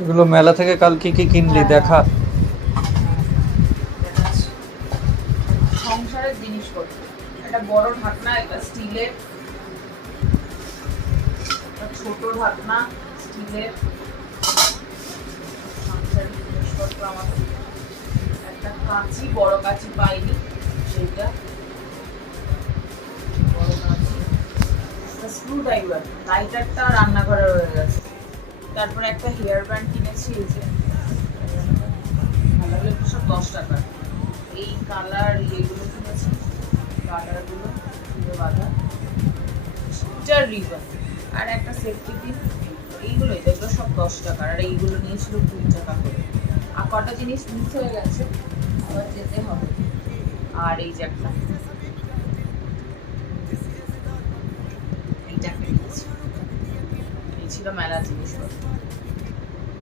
এগুলো মেলা থেকে কাল কি কি কিনলি হ্যাঁ, দেখা। দেখাচ্ছি। সংসারের জিনিসপত্র, একটা বড় ঢাকনা, একটা স্টিলের, একটা ছোট ঢাকনা স্টিলের। সংসারের জিনিসপত্র আমাদের, একটা কাঁচি, বড় কাঁচি পাইনি সেইটা, বড় কাঁচি, একটা স্ক্রু ড্রাইভার, লাইটারটা রান্নাঘরে রয়ে গেছে। তারপরে একটা হেয়ার ব্যান্ড কিনেছি, এই যে ভালো লাগলো, সব 10 টাকা। এই কালার ইয়েগুলো কিনেছি, কালারগুলো দিয়ে বাঁধা, স্টার রিবন, আর একটা সেফটি পিন। এইগুলোই যেগুলো সব 10 টাকার, আর এইগুলো নিয়েছিল 20 টাকা করে। আর কটা জিনিস মিস হয়ে গেছে, আবার যেতে হবে। আর এই যে একটা, এইটা কিনেছি। এই ছিল মেলা জিনিসপত্র।